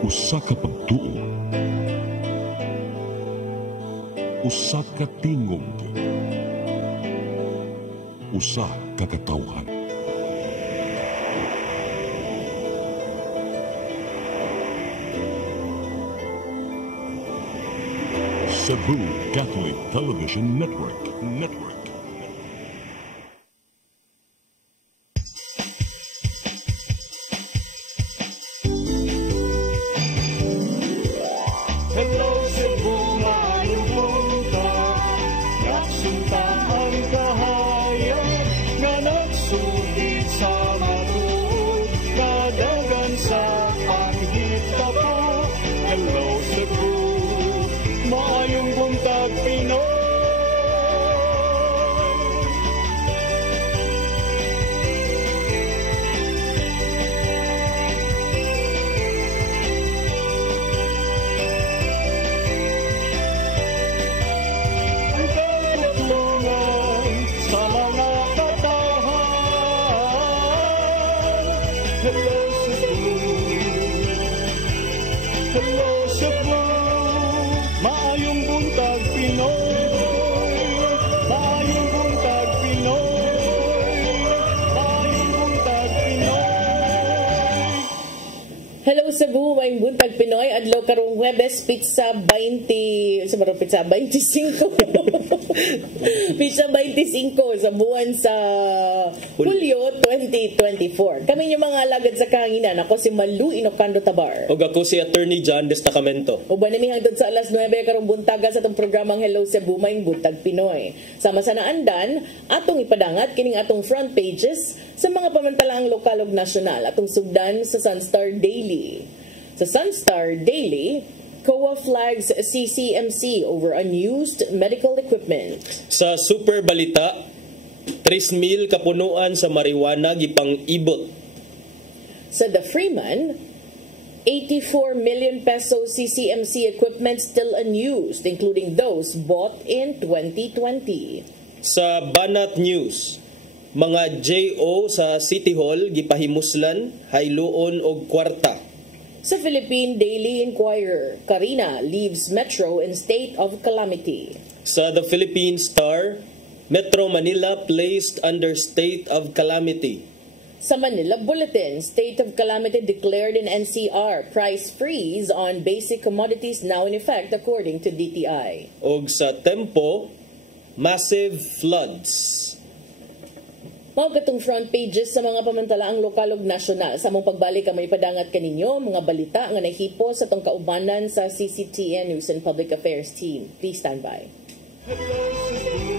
Usa ka pagtuo, usa ka tingog, usa ka katawhan. Cebu Catholic Television Network. Hello Cebu, maayong punta. Naksunta ang kahayag nga nagsugid sa matuod, kadagan sa paghita po. Hello Cebu, maayong buntag Pinoy. Hello Cebu, maayong buntag Pinoy. Maayong buntag Pinoy. Maayong buntag Pinoy. Hello Cebu, maayong buntag Pinoy. Adlaw karong Huwebes, pizza 20, sa baro pizza 25. Pizza 25 sa buwan sa Hulyo 2024. Kami yung mga alagad sa kahanginan. Ako si Malu Inocando Tabar. O ako si Attorney John Destacamento. O ba nami hangtod sa alas 9 karong buntaga sa itong programang Hello Cebu, maayong buntag Pinoy. Sama sa naandan, atong ipadangat kining atong front pages sa mga pamantalaang lokal ug nasyonal atong sugdan sa Sunstar Daily. Sa Sunstar Daily, COA flags CCMC over unused medical equipment. Sa Super Balita, 3,000 kapunuan sa marijuana gipang-ibot. Sa The Freeman, 84 million peso CCMC equipment still unused, including those bought in 2020. Sa Banat News, mga JO sa City Hall gipahimuslan, hayloon og kwarta. Sa Philippine Daily Inquirer, Karina leaves Metro in state of calamity. Sa The Philippine Star, Metro Manila placed under state of calamity. Sa Manila Bulletin, state of calamity declared in NCR. Price freeze on basic commodities now in effect according to DTI. Og sa Tempo, massive floods. Mao katong front pages sa mga pamantalaang lokal ug nasyonal. Sa mong pagbalik ka may padangat kaninyo mga balita nga nahipo sa tong kaubanan sa CCTN News and Public Affairs team. Please stand by. Hello Cebu,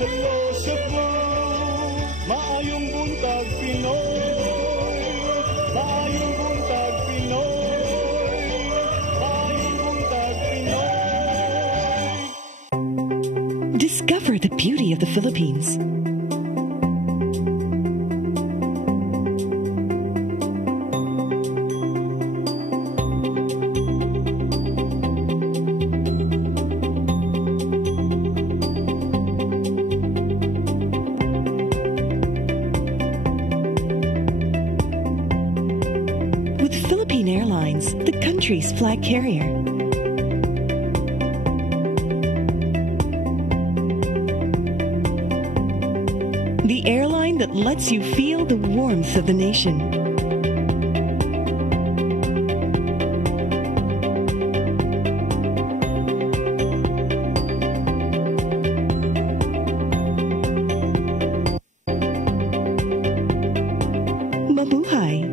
hello Cebu, maayong buntag Pinoy. Maayong buntag Pinoy. Maayong buntag Pinoy. Discover the beauty of the Philippines. With Philippine Airlines, the country's flag carrier. The airline that lets you feel the warmth of the nation. Mabuhay!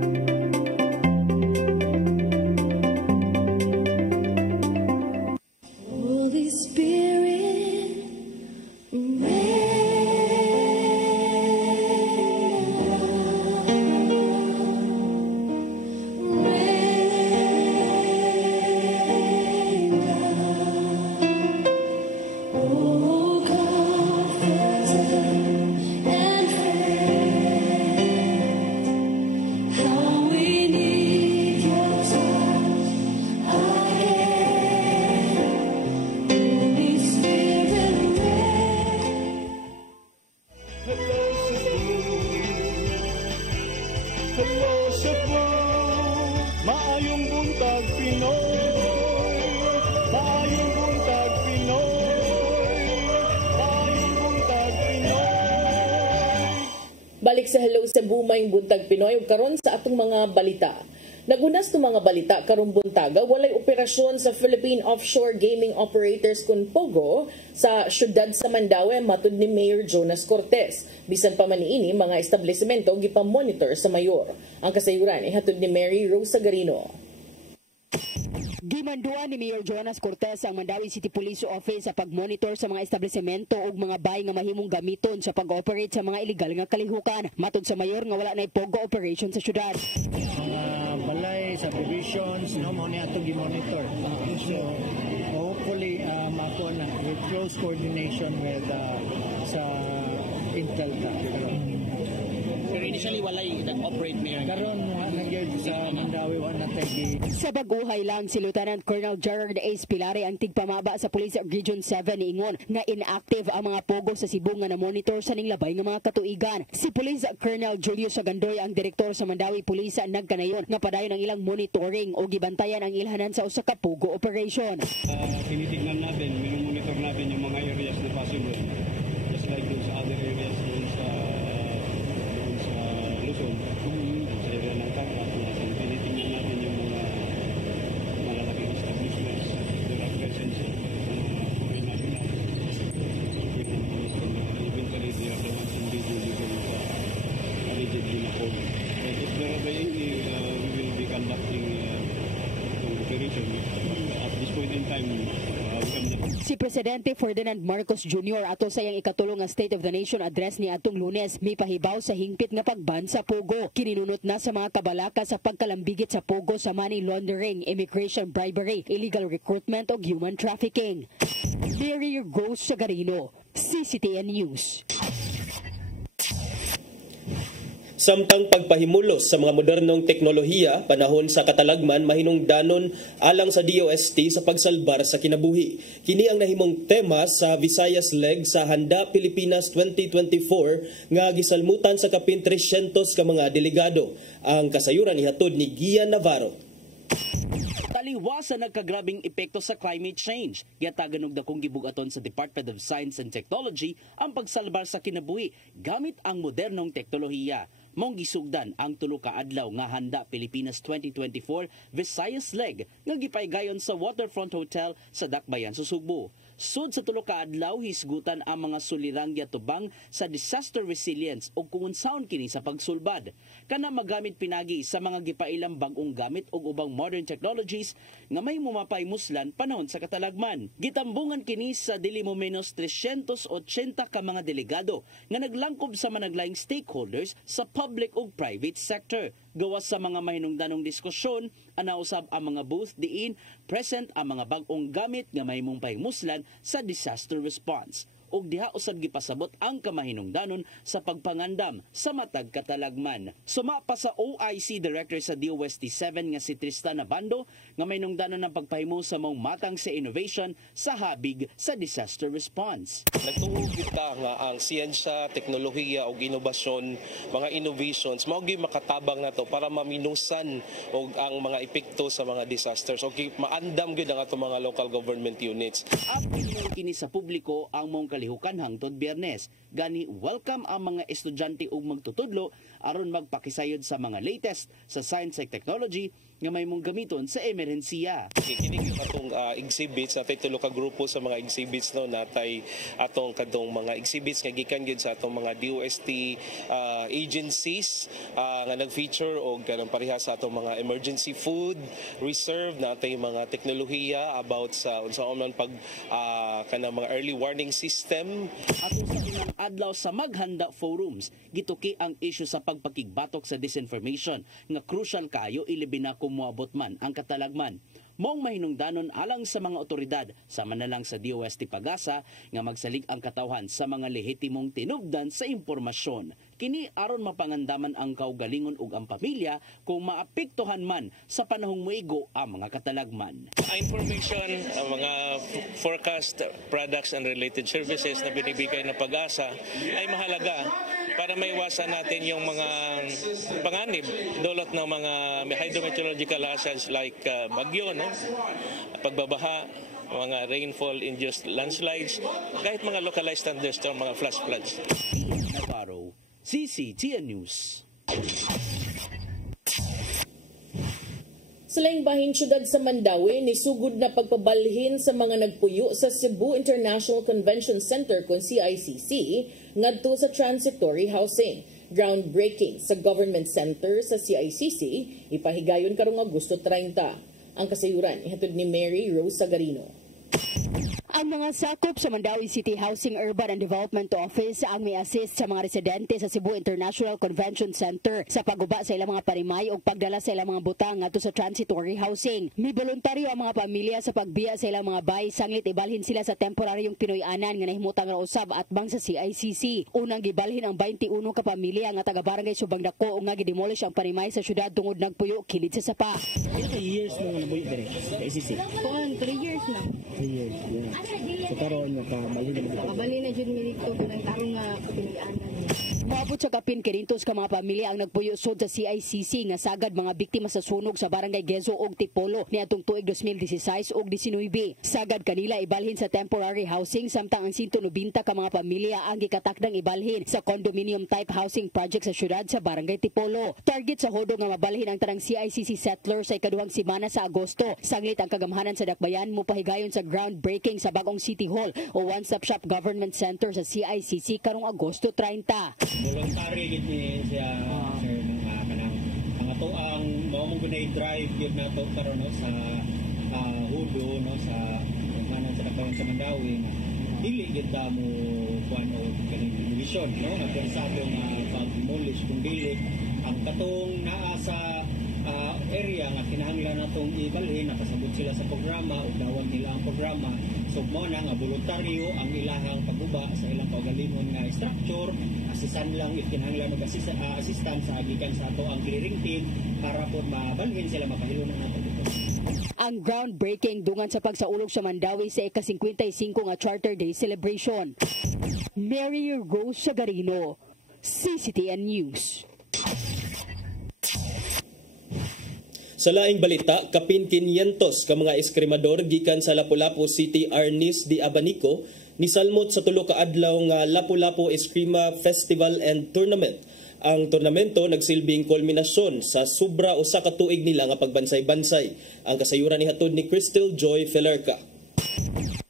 Holy Spirit, oh Comforter and friend, how we need your touch again. Holy Spirit, Hello Cebu, hello Cebu, Maayong buntag Pinoy, maayong buntag Pinoy, maayong buntag Pinoy. Balik sa Hello Cebu may buntag Pinoy ug karon sa atong mga balita. Nagunas ng mga balita karong buntaga walay operasyon sa Philippine Offshore Gaming Operators kun POGO sa syudad sa Mandaue matud ni Mayor Jonas Cortez. Bisan pa man niini mga establishmento gipamonitor sa mayor. Ang kasayuran ihatod ni Mary Rosa Garino. Gimandua ni Mayor Jonas Cortez ang Mandaue City Police Office sa pagmonitor sa mga establishmento ug mga bahay nga mahimong gamiton sa pag-operate sa mga illegal nga kalihukan. Matod sa mayor nga wala na POGO operation sa syudad. Balay, subdivisions, no, mo niya itong i-monitor. So, hopefully, mako na with close coordination with sa Intelta. Pero initially, walay nag-operate mayor. Karon nagyod sa Mandaue, wala tagi. Sa baguhay lang si Lieutenant Colonel Gerard A. Spilare ang tigpamaba sa Police Region 7 niingon nga inactive ang mga POGO sa Cebu nga na-monitor sa ning labay nga mga katuigan. Si Police Colonel Julio Sagandoy ang direktor sa Mandaue Police nagkanayon nga padayon ang ilang monitoring o gibantayan ang ilhanan sa usa ka POGO operation. Tinitignan natin, minomonitor natin yung mga areas na possible. Just like those other areas doon sa Luzon, sa area ng Tapas, tinitignan natin yung mga malalaking establishments, their presence, foreign nationals. Eventually, they are the ones engaging with allegedly na POGO. But if there are any, we will be conducting operation. At this point in time, Si Presidente Ferdinand Marcos Jr. ato sa iyang ikatulong nga State of the Nation address ni atong Lunes may pahibaw sa hingpit nga pagban sa POGO. Kininunot na sa mga kabalaka sa pagkalambigit sa POGO sa money laundering, immigration bribery, illegal recruitment o human trafficking. Mary Rose Sagarino, CCTN News. Samtang pagpahimulos sa mga modernong teknolohiya panahon sa katalagman mahinungdanon alang sa DOST sa pagsalbar sa kinabuhi. Kini ang nahimong tema sa Visayas Leg sa Handa Pilipinas 2024 nga gisalmutan sa kapin 300 ka mga delegado. Ang kasayuran ihatod ni Gian Navarro. Taliwas sa nagkagrabing epekto sa climate change. Giyatagan og dakong gibugaton sa Department of Science and Technology ang pagsalbar sa kinabuhi gamit ang modernong teknolohiya. Mong gisugdan ang tulo ka adlaw nga Handa Pilipinas 2024 Visayas Leg nga gipaygayon sa Waterfront Hotel sa Dakbayan, Susubo. Sud sa tulo ka adlaw hisgutan ang mga sulirang yatubang sa disaster resilience o kung unsaon kini sa pagsulbad. Kana magamit pinagi sa mga gipailang bag-ong gamit o ubang modern technologies nga may mumapay muslan panahon sa katalagman. Gitambungan kini sa dili mo menos 380 ka mga delegado nga naglangkob sa managlaing stakeholders sa public ug private sector. Gawas sa mga mahinungdanong diskusyon, anausab ang mga booth diin present ang mga bag-ong gamit nga mahimong pahimuslan sa disaster response. Og diha usab gipasabot ang kamahinungdanon sa pagpangandam sa matag katalagman. Suma pa sa OIC Director sa DOST-7 nga si Tristan Abando nga mahinungdanon ng pagpahimo sa mong matang sa innovation sa habig sa disaster response. Nagtuog kita nga ang siyensya, teknolohiya o inobasyon, mga innovations, mao gyud makatabang nato para maminusan og ang mga epekto sa mga disasters. Okay, maandam gyud ang atong mga local government units. At kini sa publiko ang mong kalihukan hangtod Biyernes. Gani welcome ang mga estudyante ug magtutudlo aron magpakisayod sa mga latest sa science and technology nga may mong gamiton sa emerhensiya. Kini atong exhibits, natay tulo ka grupo sa mga exhibits no, natay atong kadtong mga exhibits nga gikan gyud sa atong mga DOST agencies nga nag-feature og kanang pareha sa atong mga emergency food reserve, natay mga teknolohiya about sa unsaon man pag kanang mga early warning system. Ato sa unang adlaw sa Maghanda Forums, gituki ang issue sa pagpakigbatok sa disinformation nga crucial kayo ilibin na kumuabot man ang katalagman. Mong mahinungdanon alang sa mga otoridad sama na lang sa DOST Pagasa nga magsalig ang katawhan sa mga lehitimong tinubdan sa impormasyon. Kini aron mapangandaman ang kaugalingon ug ang pamilya kung maapektuhan man sa panahong muigo ang mga katalagman. Information, mga forecast products and related services na binibigay ng Pag-asa ay mahalaga para maiwasan natin yung mga panganib dulot ng mga hydrometeorological hazards like bagyo, no? Pagbabaha, mga rainfall-induced landslides, kahit mga localized thunderstorm, mga flash floods. Navarro, CCTN News. Sa laing-bahing syudad sa Mandawi, nisugod na pagpabalhin sa mga nagpuyo sa Cebu International Convention Center kung CICC ngadto sa transitory housing. Groundbreaking sa government center sa CICC ipahigayon karong Agosto 30. Ang kasayuran ihatod ni Mary Rose Sagarino. Ang mga sakop sa Mandawi City Housing Urban and Development Office ang may assist sa mga residente sa Cebu International Convention Center sa paguba sa ilang mga parimay o pagdala sa ilang mga butang ngadto sa transitory housing. May voluntaryo ang mga pamilya sa pagbiya sa ilang mga bay sanglit ibalhin sila sa temporaryong Pinoy-anan nga nahimutang ra usab at bang sa CICC. Unang gibalhin ang 21 ka pamilya nga taga-barangay Subang Dako nga gidemolish ang parimay sa syudad tungod nagpuyo kilid sa sapa. Ilang years mo nga nabuhi dire sa ICC? 3 years na. 3 years, yeah. So karon makabali na dito. Kabali na jud mi dito kanang tarong nga pilianan. Moabot sa kapin kinintos ka mga pamilya ang nagpuyo sud sa CICC nga sagad mga biktima sa sunog sa barangay Gezo ug Tipolo niadtong tuig 2016 ug 19. Sagad kanila ibalhin sa temporary housing samtang ang 190 ka mga pamilya ang gikatakdang ibalhin sa condominium type housing project sa syudad sa barangay Tipolo. Target sa hodo nga mabalhin ang tanang CICC settlers sa ikaduhang semana sa Agosto. Sanglit ang kagamhanan sa dakbayan mopahigayon sa groundbreaking sa bagong City Hall o one-stop shop government center sa CICC karong Agosto 30. Voluntary gid ni siya sir mga kanang ang ato ang mao mong drive gyud nato karon no sa hudo no sa manan sa dakbayan sa Mandawi na dili gid ta mo kuan o kaning demolition no nagkonsado nga pag-demolish kung dili ang katong naa sa area nga kinahanglan natong ibalhin nakasabot sila sa programa o dawat nila ang programa so mo na nga voluntaryo ang ilahang paguba sa ilang kaugalingon nga structure asisan lang if kinahanglan og assistance sa agikan sa ato ang clearing team para po mabalhin sila makahilunan nato dito. Ang groundbreaking dungan sa pagsaulog sa Mandawi sa ika-55 nga Charter Day celebration. Mary Rose Sagarino, CCTN News. Sa laing balita, kapin 500 ka mga eskrimador gikan sa Lapu-Lapu City Arnis de Abanico nisalmot sa tulo ka adlaw nga Lapu-Lapu Eskrima Festival and Tournament. Ang turnamento nagsilbing kulminasyon sa sobra usa ka tuig nila nga pagbansay-bansay. Ang kasayuran nihatod ni Crystal Joy Felerca.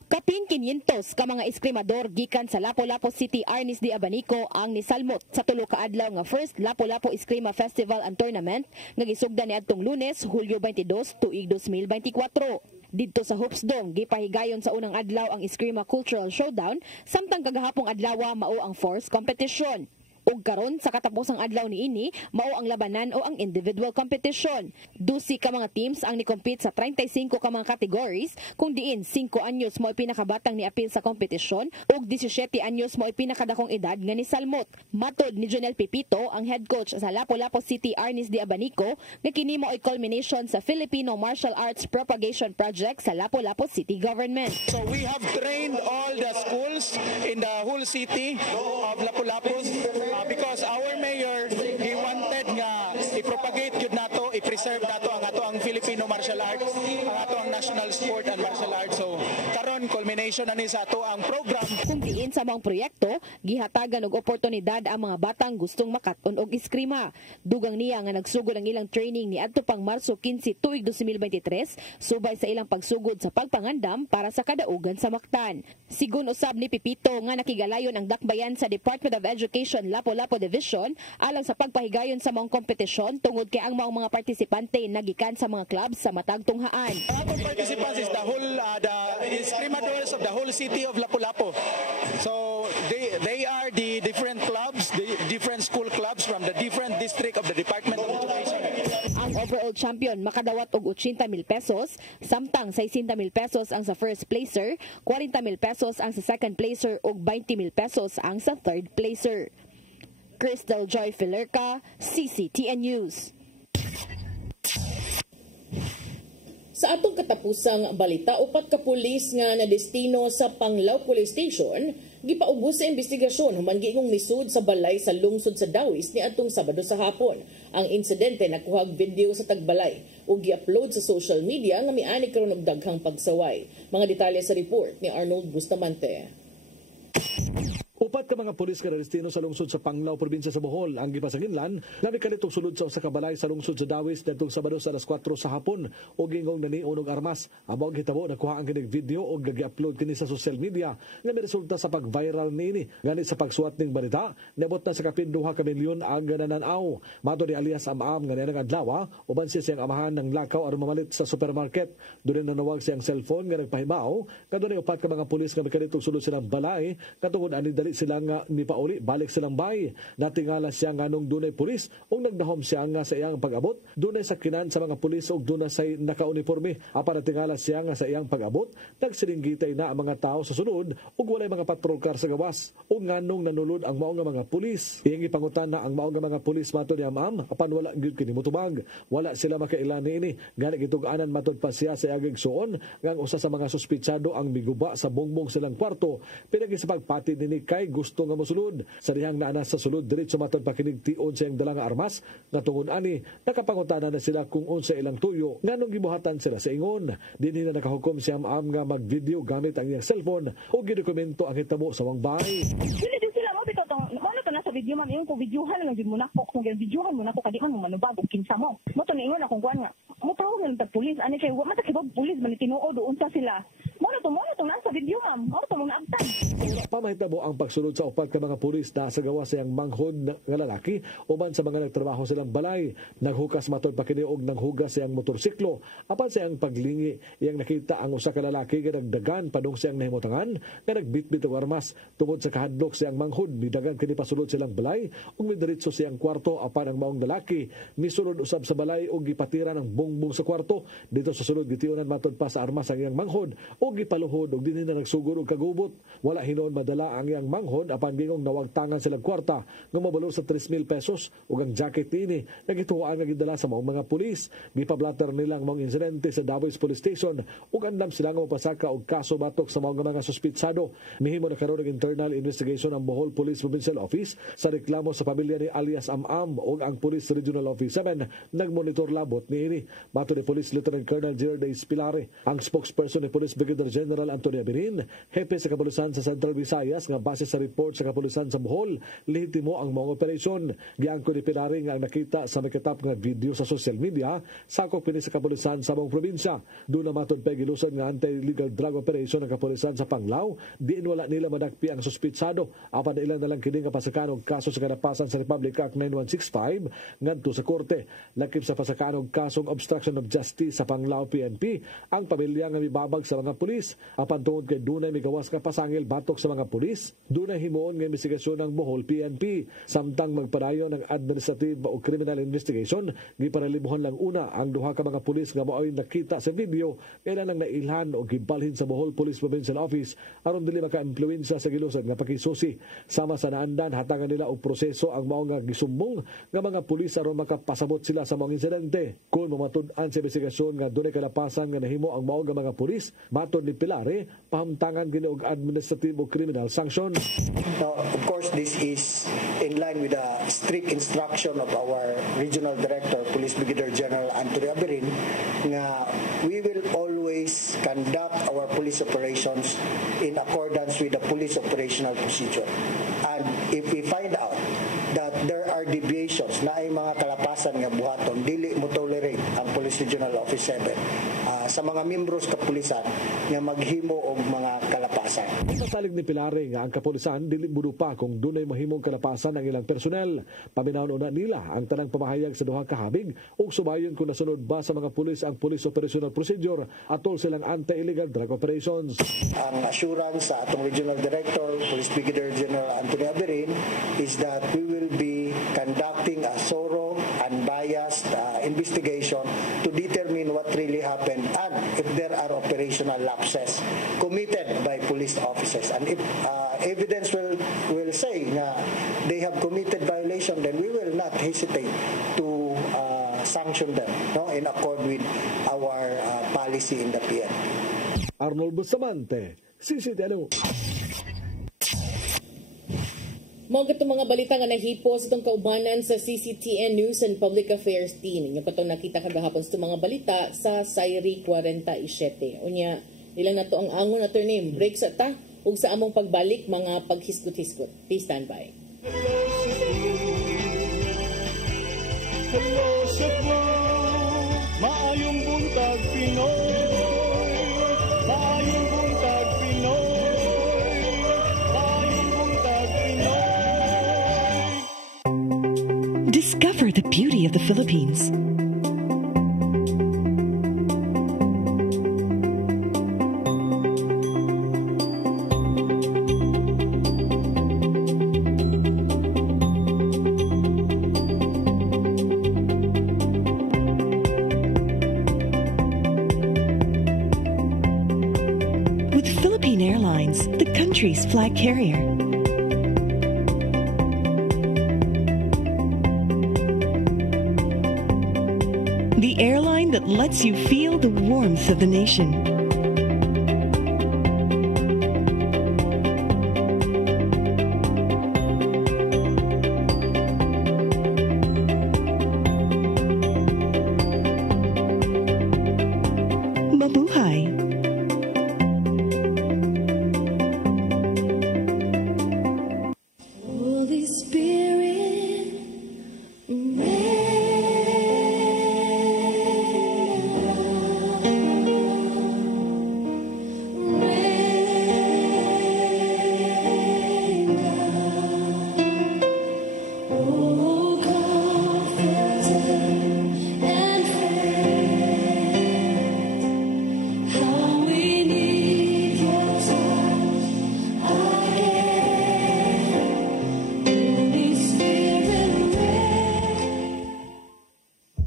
Kapin 500 ka mga eskrimador gikan sa Lapu-Lapu City Arnis de Abanico ang nisalmot sa tulo ka adlaw nga first Lapu-Lapu Eskrima Festival and Tournament nga gisugdan niadtong Lunes, Hulyo 22, tuig 2024. Didto sa Hoopsdom, gipahigayon sa unang adlaw ang Eskrima Cultural Showdown, samtang kagahapong adlaw mao ang Force Competition. Ug karon sa katapusang adlaw niini, mao ang labanan o ang individual competition. 12 ka mga teams ang ni-compete sa 35 ka mga categories, kung diin 5 anyos mo pinakabatang ni apil sa kompetisyon ug 17 anyos mo pinakadakong edad nga ni salmot. Matod ni Jonel Pipito, ang head coach sa Lapu-Lapu City Arnis de Abanico, nga kini mao ay culmination sa Filipino Martial Arts Propagation Project sa Lapu-Lapu City Government. So we have trained all the schools in the whole city of Lapu-Lapu because our mayor, he wanted nga i-propagate yun nato, i-preserve nato ang Filipino martial arts, ang ato ang national sport and martial arts. So karon culmination na ni sa ato ang program. Kung diin sa mga proyekto, gihatagan og oportunidad ang mga batang gustong makat-on og eskrima. Dugang niya nga nagsugod ang ilang training ni adto pang Marso 15 tuig 2023, subay sa ilang pagsugod sa pagpangandam para sa kadaugan sa Mactan. Sigun usab ni Pipito nga nakigalayon ang dakbayan sa Department of Education Lapu-Lapu Division alang sa pagpahigayon sa mga kompetisyon tungod kay ang mga partisipante nagikan sa mga clubs sa matag tunghaan. Ang participants is the whole the escrimadores of the whole city of Lapu-Lapu. So they are the different clubs, the different school clubs from the different district of the Department of Education. Ang overall champion makadawat og 80,000 pesos, samtang 60,000 pesos ang sa first placer, 40,000 pesos ang sa second placer ug 20,000 pesos ang sa third placer. Crystal Joy Felerca, CCTN News. Sa atong katapusang balita, 4 ka pulis nga na destino sa Panglao Police Station Gipaubos sa investigasyon human giingong lisud sa balay sa lungsod sa Dawis ni atong Sabado sa hapon. Ang insidente nakuhag video sa tagbalay ug gi-upload sa social media nga miani karon og daghang pagsaway. Mga detalye sa report ni Arnold Bustamante. Upat ka mga pulis nga destino sa lungsod sa Panglao, probinsya sa Bohol ang gipasanginlan na mikanitong sulod sa usa ka balay sa lungsod sa Dawis nitong Sabado sa alas 4 sa hapon o gingong naniun og armas. Amo ang hitabo nakuha ang kining video og nagi-upload kini sa social media nga miresulta sa pag-viral niini. Gani sa pagsuwat ning balita, niabot na sa kapin 2 ka milyon ang gananaw. Mato ni alias Am-Am nga niang adlaw uban siya siyang amahan ng lakaw aron mamalit sa supermarket. Doon nanawag siyang cellphone nga nagpahibaw kadto upat ka mga pulis nga mikanitong sulod silang balay katungod ani dali sila nga nipauli balik silang bay. Natingala siya nganong dunay pulis ug nagdahom siya nga sa iyang pag-abot. Dunay sakinan sa mga pulis ug dunay say nakauniforme. Apan natingala siya nga sa iyang pag-abot, nagsiringgitay na ang mga tao sa sulod ug walay mga patrol car sa gawas. Ug nganong nanulod ang mao nga mga pulis. Iyang ipangutan na ang mao nga mga pulis mato ni Am-Am apan wala gyud kini motubag. Wala sila makailan niini. Gani gitug-anan matud pa siya sa iyang igsuon nga usa sa mga suspitsado ang miguba sa bongbong silang kwarto pinagi sa pagpati nini kay gusto nga mosulod. Sa dihang naana sa sulod diretso matud pa kining tion sa iyang dala nga armas nga tungod ani nakapangutana na sila kung unsa ilang tuyo nganong gibuhatan sila sa ingon. Dinhi na nakahukom si Am-Am nga mag-video gamit ang iyang cellphone ug gidokumento ang hitabo sa wang bahay. Dili din sila mo bitaw tong mo to na sa video man yung ko videohan lang gid mo nako kung videohan mo nako kadi man mo manubag og kinsa mo. Mo to ningon akong kuan nga. Mo tawag ng pulis ani kay wa man ta kibog pulis man tinuod unsa sila. Mo to nasa video ma'am. Mo to mo naabtan. Pamahitabo ang pagsulod sa upat ka mga pulis na sa gawa sa iyang manghod nga lalaki uban sa mga nagtrabaho silang balay. Naghukas matod pa kini og nanghugas sa iyang motorsiklo. Apan sa iyang paglingi, iyang nakita ang usa ka lalaki nga nagdagan padung sa iyang nahimutangan nga nagbitbit og armas tungod sa kahadlok sa iyang manghod. Nidagan kini pasulod silang balay ug midiretso sa iyang kwarto apan ang maong lalaki misulod usab sa balay ug gipatira ng bongbong sa kwarto. Dito sa sulod gitiunan matod pa sa armas ang iyang manghod ug gipaluhod ug dinhi na nagsugod og kagubot. Wala hinon madala ang iyang manghod apan gingong nawagtangan silang kwarta nga mabalo sa 3,000 pesos ug ang jacket niini nagituoan nga gidala sa maong mga pulis. Gipablatter nila ang maong insidente sa Dawis Police Station ug andam sila nga mapasaka og kaso batok sa maong mga suspitsado. Mihimo na karon ng internal investigation ang Bohol Police Provincial Office sa reklamo sa pamilya ni alias Am-Am ug ang Police Regional Office 7 nagmonitor labot niini. Mato ni Police Lieutenant Colonel Gerard Espilare, ang spokesperson ni Police Brigadier General Antonio Benin, hepe sa kapulisan sa Central Visayas nga base sa report sa kapulisan sa Bohol, lehitimo ang mga operasyon. Giangko ni Pilare nga nakita sa makitap nga video sa social media sakop kini sa kapulisan sa buong probinsya. Doon na matod pa giluson nga anti-illegal drug operation ng kapulisan sa Panglao, diin wala nila madagpi ang suspitsado. Apan na ilan na lang kini nga pasakaan og kaso sa kadapasan sa Republic Act 9165 ngadto sa korte. Lakip sa pasakaan og kasong obstruction of justice sa Panglao PNP ang pamilya nga mibabag sa mga pulis. Apan tungod kay dunay migawas nga pasangil batok sa mga pulis, dunay himuon nga investigasyon ng Bohol PNP. Samtang magpadayon ng administrative o criminal investigation, gipanalibuhan lang una ang duha ka mga pulis nga mao'y nakita sa video kailan nang nailhan o gibalhin sa Bohol Police Provincial Office aron dili maka-impluwensya sa gilusad nga pakisusi. Sama sa naandan hatangan nila og proseso ang mao nga gisumbong nga mga pulis aron makapasabot sila sa mga insidente. Kung mamatud-an sa investigasyon nga dunay kalapasan nga nahimo ang mao nga mga pulis, matod ni Pilare, pahamtangan gini og administrative o criminal sanction. Now, of course, this is in line with the strict instruction of our Regional Director, Police Brigadier General Antonio Aberin, nga we will always conduct our police operations in accordance with the police operational procedure. And if we find out that there are deviations na ay mga kalapasan nga buhaton, dili mo tolerate ang Police Regional Office 7 sa mga membros kapulisan nga maghimo og mga kalapasan. Nasalig ni Pilare nga ang kapulisan dili mudupa kung dunay mahimong kalapasan ang ilang personnel. Paminawon una nila ang tanang pamahayag sa duha ka habig ug subayon kung nasunod ba sa mga pulis ang Police Operational Procedure atol silang anti-illegal drug operations. Ang assurance sa atong Regional Director, Police Brigadier General Antonio Aberin, is that we will be conducting a thorough, unbiased investigation to determine what really happened and if there are operational lapses committed by police officers. And if evidence will say na they have committed violation, then we will not hesitate to sanction them in accord with our policy in the PNP. Arnold Bustamante, CCTV. Mao gatong mga balita nga nahipo sa itong kaubanan sa CCTN News and Public Affairs Team. Inyo katong nakita kagahapon sa mga balita sa Sairi 47. Unya, ilang na to ang angon attorney. Break sa ta ug sa among pagbalik mga paghiskot-hiskot. Please stand by. Hello Cebu, maayong buntag Pinoy. Maayong buntag Pinoy. Maayong buntag Pinoy. Discover the beauty of the Philippines. With Philippine Airlines, the country's flag carrier. The airline that lets you feel the warmth of the nation. Mabuhay! Holy Spirit, Oh, comforter and friend, how we need your touch again. Holy Spirit,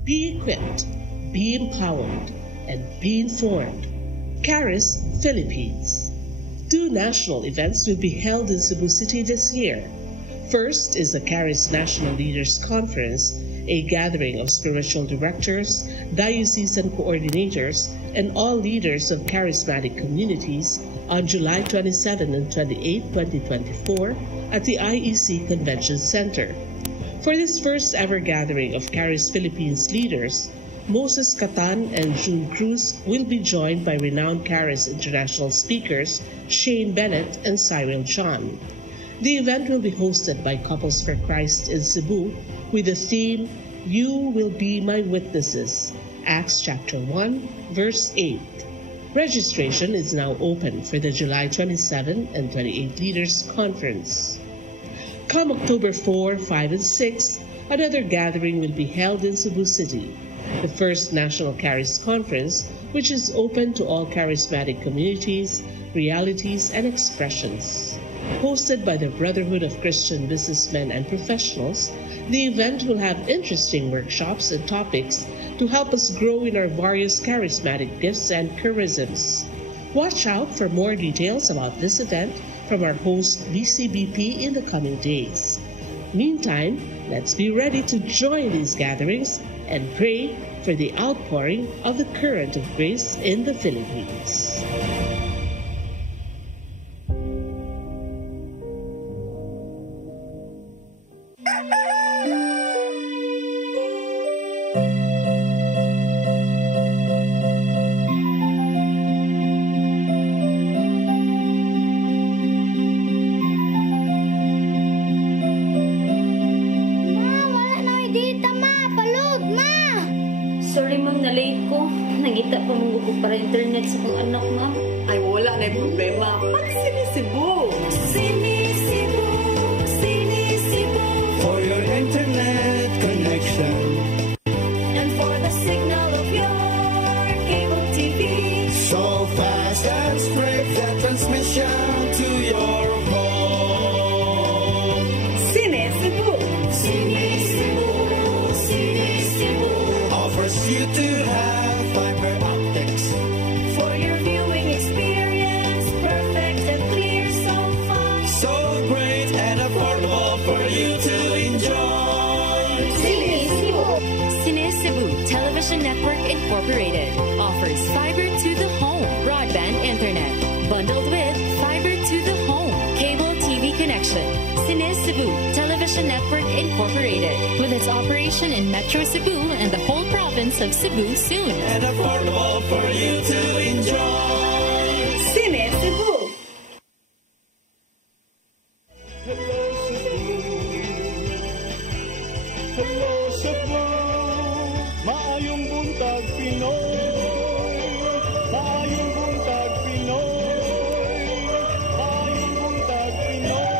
Be equipped, be empowered, and be informed. Charis Philippines. 2 national events will be held in Cebu City this year. First is the Charis National Leaders Conference, a gathering of spiritual directors, diocesan coordinators, and all leaders of charismatic communities on July 27 and 28, 2024 at the IEC Convention Center. For this first ever gathering of Charis Philippines leaders, Moses Catan and June Cruz will be joined by renowned Charis international speakers Shane Bennett and Cyril John. The event will be hosted by Couples for Christ in Cebu with the theme, You Will Be My Witnesses, Acts chapter 1, verse 8. Registration is now open for the July 27 and 28 Leaders Conference. Come October 4, 5, and 6, another gathering will be held in Cebu City, the first National Charis Conference, which is open to all charismatic communities, realities, and expressions. Hosted by the Brotherhood of Christian Businessmen and Professionals, the event will have interesting workshops and topics to help us grow in our various charismatic gifts and charisms. Watch out for more details about this event from our host BCBP in the coming days. Meantime, let's be ready to join these gatherings and pray for the outpouring of the current of grace in the Philippines. Sorry ma'am, na-late ko. Nangita pa mong gusto para internet sa kong anak ma'am. Ay, wala na yung problema. Mag-Sinisibu! Sinisibu, Sinisibu, For your internet connection. and for the signal of your cable TV. So fast and spread that transmission to your home. Sinisibu! Sinisibu, Sinisibu, Offers you to have fiber optics. for your viewing experience, perfect and clear so far. So great and affordable for you to enjoy. Sinisibu. Cine Cebu Television Network Incorporated offers fiber to the home broadband internet bundled with fiber to the home cable TV connection. connection. Cine Cebu Television Network Incorporated, with its operation in Metro Cebu and the whole province of Cebu soon. And affordable for you to enjoy. Cine Cebu. Hello Cebu, maayong buntag Pinoy. Maayong buntag Pinoy. Maayong buntag Pinoy.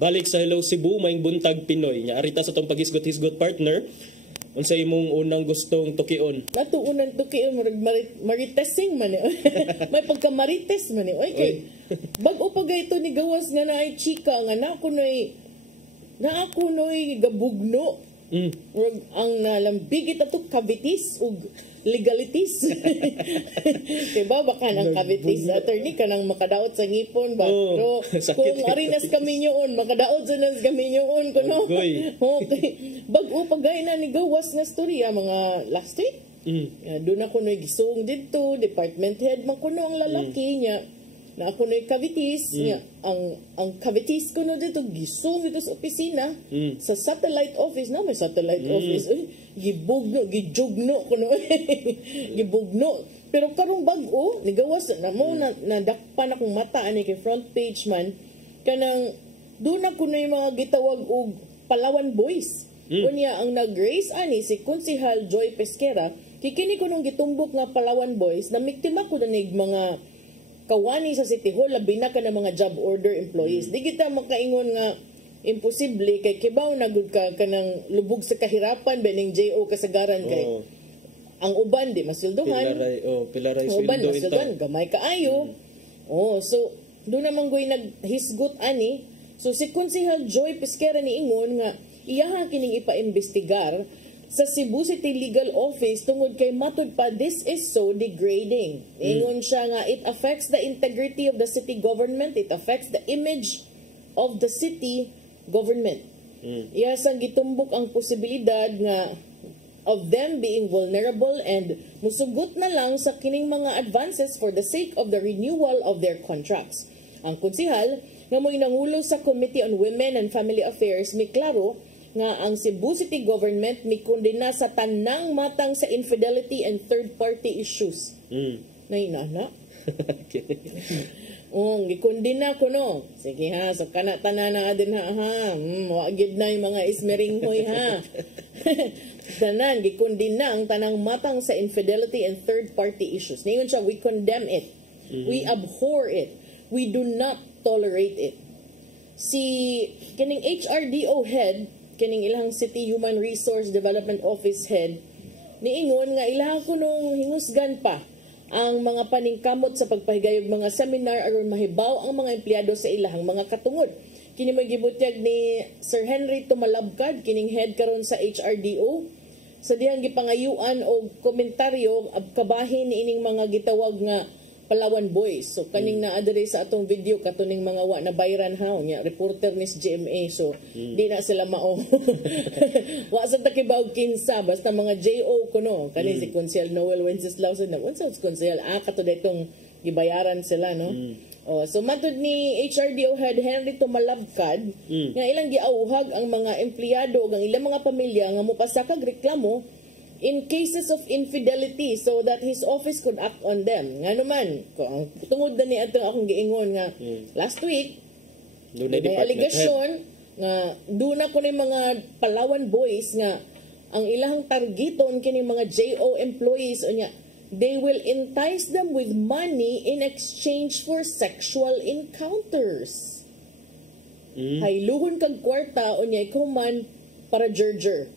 Balik sa Hello Cebu, maing buntag Pinoy. Nya arita sa tong paghisgot-hisgot partner. Unsa imong unang gustong tukion? Nato unang tukion maritesing man eh. May pagka marites man eh. Okay. Bag-o pa ito ni gawas nga na ay chika nga na ako noy gabugno. Ang nalambigit ato cavities ug legalities. Diba baka ng cavities attorney kanang makadaot sa ngipon ba? Pero kung arinas kami nyoon makadaot sa nas kami nyoon kuno. Okay. Bag-o pagay na ni gawas nga storya mga last week. Doon ako noy gisung dito department head man kuno ang lalaki niya na ako noy cavities niya ang cavities ko no dito gisung dito sa opisina sa satellite office na may satellite office gibugno gijugno kuno gibugno pero karong bag-o ni gawas na mo nadakpan akong mata ani kay front page man kanang doon ako noy mga gitawag og Palawan Boys. Unya ang nag-raise ani si Konsehal Joy Pesquera kikini ko nung gitumbok nga Palawan Boys na miktima ko na mga kawani sa City Hall labi na ka ng mga job order employees. Di kita makaingon nga imposible kay kibaw na gud ka kanang lubog sa kahirapan bening JO kasagaran kay ang uban di masilduhan. Pilaray uban sweldo masilduhan gamay kaayo. So do naman goy naghisgot ani. So si Konsehal Joy Pesquera ni ingon nga iyaha kining ipaimbestigar sa Cebu City Legal Office tungod kay matud pa this is so degrading. Ingon siya nga it affects the integrity of the city government, it affects the image of the city government. Yes, ang gitumbok ang posibilidad nga of them being vulnerable and musugot na lang sa kining mga advances for the sake of the renewal of their contracts. Ang konsehal nga mo'y nangulo sa Committee on Women and Family Affairs mi klaro nga ang Cebu City Government may kondena sa tanang matang sa infidelity and third-party issues. Nainana? Gikondena ko no. Sige ha, so kana-tanana din ha. Wagid na yung mga ismeringhoy ha. Tanan, gikondena ang tanang matang sa infidelity and third-party issues. Ngayon siya, we condemn it. We abhor it. We do not tolerate it. Si kining HRDO head, kining ilang City Human Resource Development Office head, niingon nga ilang ko nung hingusgan pa ang mga paningkamot sa pagpahigayog mga seminar aron mahibaw ang mga empleyado sa ilahang mga katungod. Kini may gibutyag ni Sir Henry Tumalabkad, kining head karon sa HRDO, sa dihang gipangayuan o komentaryo kabahin ni ining mga gitawag nga Palawan Boys. So kaning naadere sa atong video katuning mga wa na bayran ha nya reporter ni GMA so di na sila mao. Wa sa takibaw kinsa basta mga JO kuno kani si Konsehal Noel Wenceslao sa na unsa si Konsehal kato detong gibayaran sila no. So matud ni HRDO head Henry Tumalabkad nga ilang giauhag ang mga empleyado ug ang ilang mga pamilya nga mopasakag reklamo in cases of infidelity so that his office could act on them. Nga naman, tungod na ni ato akong giingon nga last week, may allegation nga doon ako ni mga Palawan Boys nga ang ilang targeton kini mga JO employees o niya, they will entice them with money in exchange for sexual encounters. Hayluhon kag kwarta o niya ikaw man para jerjer.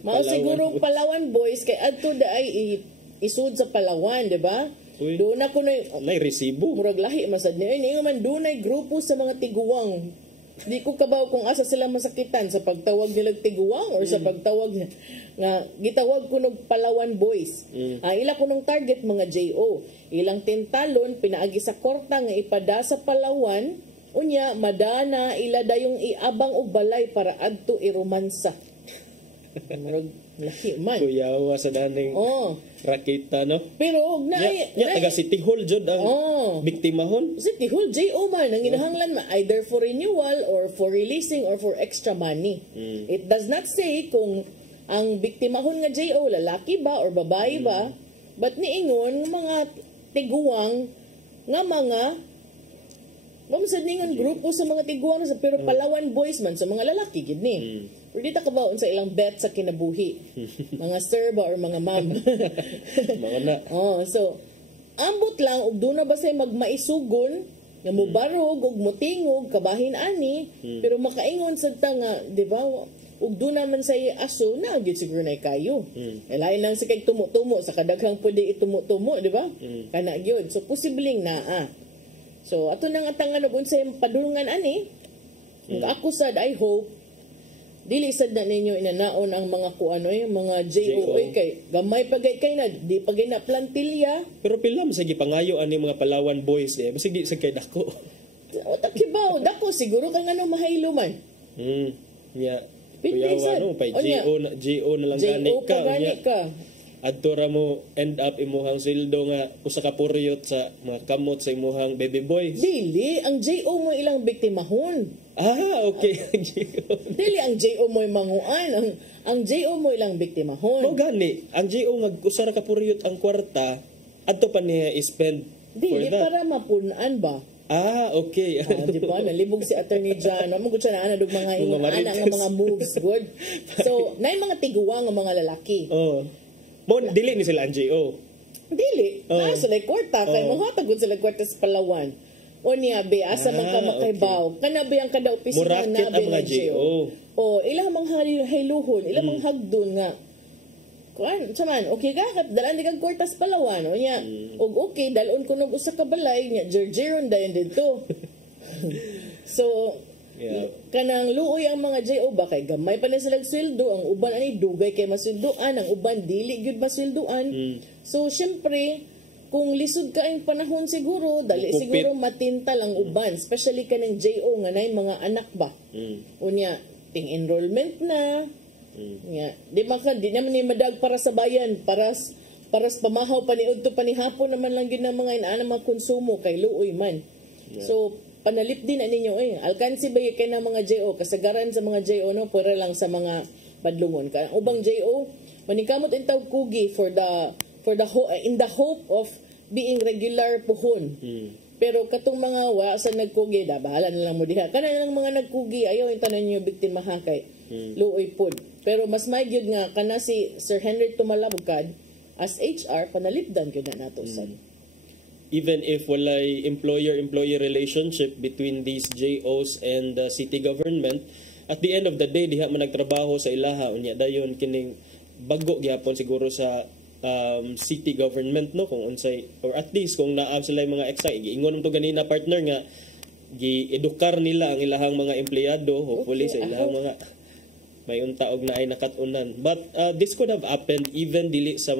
Mao siguro Palawan Boys kay adto da ay isud sa Palawan, di ba? Doon ako na resibo. Murag lahi masad ni ay man doon ay grupo sa mga tiguwang. Di ko kabaw kung asa sila masakitan sa pagtawag nila tiguwang or sa pagtawag nga gitawag ko ng Palawan Boys. Ila ko ng target mga JO. Ilang tentalon pinaagi sa korta nga ipada sa Palawan. Unya, madana ila dayong iabang og balay para adto iromansa. Laki man. Kuyawa sa daning rakita, no? Pero, taga City Hall, Jod, ang biktimahon. City Hall, J.O. man, ang inahanglan man, either for renewal or for releasing or for extra money. It does not say kung ang biktimahon nga J.O. lalaki ba or babae ba, but niingon, mga tiguang nga mga mamsad ningon grupo sa mga tiguang pero Palawan boys man sa mga lalaki gid ni. Pero di ta kabaon sa ilang bet sa kinabuhi. Mga sir ba or mga ma'am. Mga na. So ambot lang ug doon na ba say magmaisugon nga mubarog ug mutingog kabahin ani pero makaingon sad ta nga di ba ug doon naman sa aso na gyud siguro na kayo. Lain lang sa kay tumo-tumo sa kadaghang pwede itumo-tumo di ba? Kana gyud. So posibleng naa. So, ato nang atangan og unsay padulungan ani. Ako sad, I hope dili sad na ninyo inanaon ang mga kuanoy, mga JOA kay gamay pagay kay na di pagay na plantilya. Pero pila man sige pangayo ani mga Palawan boys basig di sa kay dako. O takibaw, dako siguro kang ano mahaylo man. Yeah. Kuyawa no, pay JO na lang gani ka. Adto ra mo end up imuhang sildo nga usa ka puryot sa mga kamot sa imuhang baby boy. Dili, ang JO mo ilang biktimahon. Okay. Dili ang JO mo manguan, ang JO mo ilang biktimahon. Mo gani, ang JO nga usa ra ka puryot ang kwarta adto pa niya i-spend for that. Para mapunan ba? Okay. Di ba? Nalibog si Attorney John. Mo gud siya na anad og mga ana nga mga moves, good. So, nay mga tiguang nga mga lalaki. Mo dili ni sila ang JO. Dili. Sila kwarta kay mahatagod sila kwarta sa Palawan. O niya be asa man ka makaybaw. Kana be ang kada opisina na be ng JO. Ilang mga hayluhon, ilang mga hagdon nga. Kuan, saman, okay ka dalan di kag kwarta sa Palawan. O niya, og okay dalon ko ng usa ka balay nya Jerjeron dayon dito. So, kanang luoy ang mga JO ba kay gamay pa na silang sweldo, ang uban ani dugay kay masweldoan, ang uban dili gyud masweldoan. So syempre kung lisod ka ang panahon siguro dali siguro matintal ang uban, especially kanang JO nga nay mga anak ba. Unya ting enrollment na. Di naman ni madag para sa bayan, para pamahaw paniudto panihapon naman lang gyud ng mga inaana mga konsumo kay luoy man. So panalip din ninyo alkansi ba kay na mga JO kasagaran sa mga JO no pura lang sa mga badlungon ka ubang JO manikamot intaw kugi for the in the hope of being regular puhon. Pero katong mga wa sa nagkugi da bahala na lang mo diha kana lang mga nagkugi ayaw tanan niyo biktima ha kay luoy pod. Pero mas may gyud nga kana si Sir Henry Tumalabukad as HR panalipdan gyud na nato sad. Even if walay employer-employee relationship between these JOs and the city government, at the end of the day, diha man nagtrabaho sa ilaha, unya dayon kining bago gyapon siguro sa city government no kung unsay or at least kung naa sila mga extra giingon mo to ganina partner nga gi-edukar nila ang ilahang mga empleyado hopefully sa ilahang mga may untaog na ay nakatunan. But this could have happened even dili sa